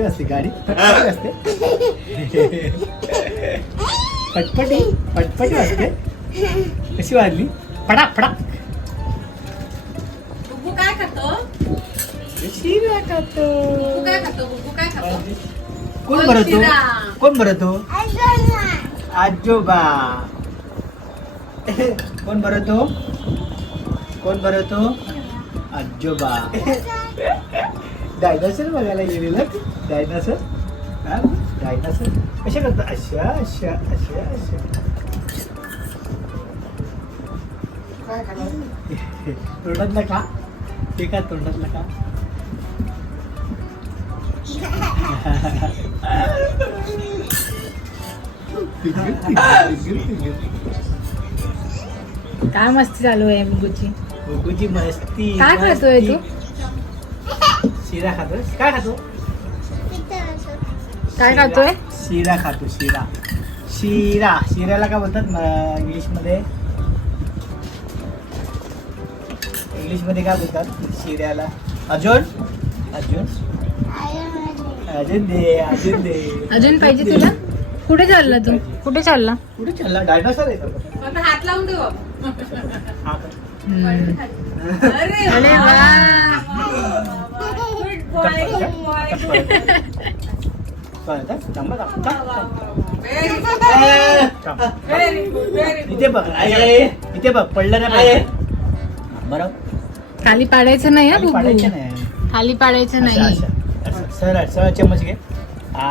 असते गाडी. पटपटी असते. पटपटी पटपटी असते. कशी वाजली? फडाक फडाक. बुबू काय खातो? शिरा खातो. बुबू काय खातो? बुबू काय खातो? कोण भरतो. कोण भरतो? आजोबा. कोण भरतो? कोण भरतो? आजोबा. डायनासोर बघायला गेलेलं डायनासोर हा? डायनासोर कशा करतो. अशा अशा अशा अशा. तोंडातला का ते का तोंडातला का काय मस्ती चालू आहे बुगूची गुगूची मस्ती काय खातोय तू? शिरा खातो काय खातो? काय शिरा. खातोय? शिरा खातो शिरा. शिरा. शिऱ्याला काय बोलतात इंग्लिशमध्ये इंग्लिशमध्ये काय बोलतात शिऱ्याला? अजून? अजून? अजून दे अजून दे. अजून पाहिजे तुला? कुठे चालला तू? कुठे चालला? कुठे चालला? डायनासोर आहे हात लावून देऊ हा? अरे इथे बघ इथे बघ पडलं नाही बरं खाली पाडायचं नाही. हा पाडायचं नाही. खाली पाडायचं नाही. सरळ सरळ चमच घे. आ.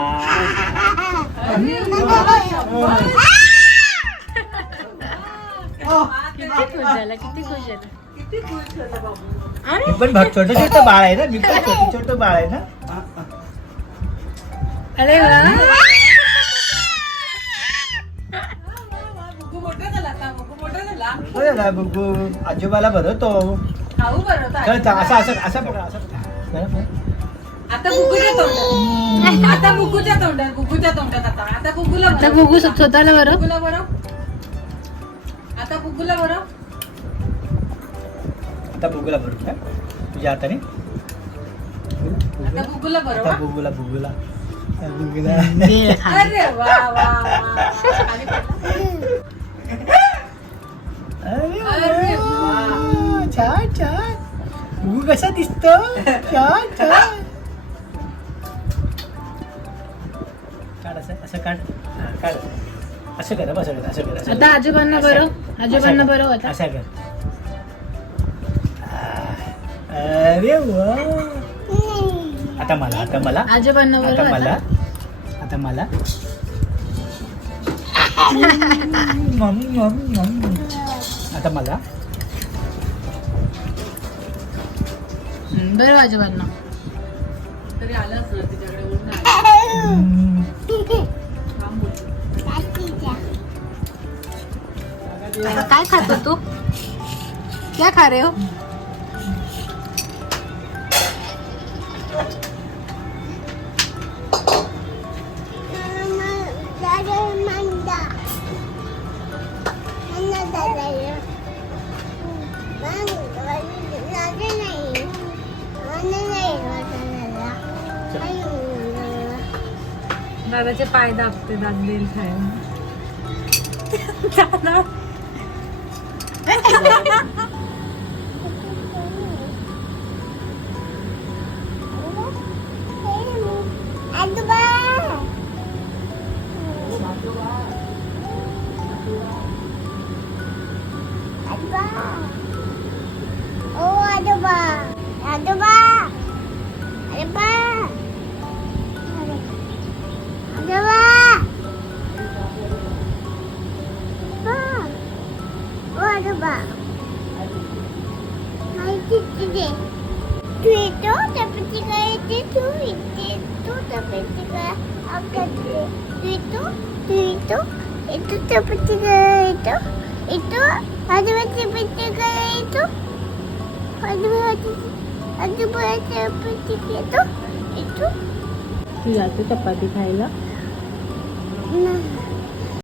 किती खुश झाला किती खुश झाला. किती खुश होता बाबू. मी पण बघ छोटं छोटं बाळ आहे ना मी पण छोटं छोटं बाळ आहे ना. हा, हा. अरे वा. मोठा झाला आता मोठा झाला. बरं ना बघू आजोबाला भरवतो. खाऊ बरं चल, होता चल, असं असं असं बघा असं बघा. बरं, बरं. आता बुबूच्या तोंडात. आता बुबूच्या तोंडात आता. आता आता. बुगू स्वतःला बरं बुबूला बरं आता बुबूला बरं आता बुगूला भरू का तुझ्या हाताने? आता. बुगूला बुगूला आता बुगूला खाली. अरे वा वा वा. खाली पडला. अरे अरे वा. वा. छान छान. बुगू कसा दिसतो? छान छान. काढ असं असं काढ. हा, काढ. असं कर असं कर असं कर असं कर. आता आजोबांना बरं आजोबांना बरं आता. असं कर. अरे वा आता मला आता मला आजोबांना आता बरं मला आता मला मम, मम, मम. आता मला बरं आजोबांना तरी आलंच ना तिच्याकडे म्हणून आलं. हम्म. थांब बोलतो. आता काय खातो तू क्या खा रे हो दादाचे पाय दाबते दाद satu ba. Satu ba. Satu ba. Oh, ada ba. Ada ba. Ada ba. Ada ba. Ba. Oh, ada ba. Hai, titik. itu dan pergi kereta itu itu tu dan pergi kereta itu itu itu tu pergi kereta itu ada mesti tiga itu ada mesti ada mesti pergi itu itu siapa tu tak pergi nah.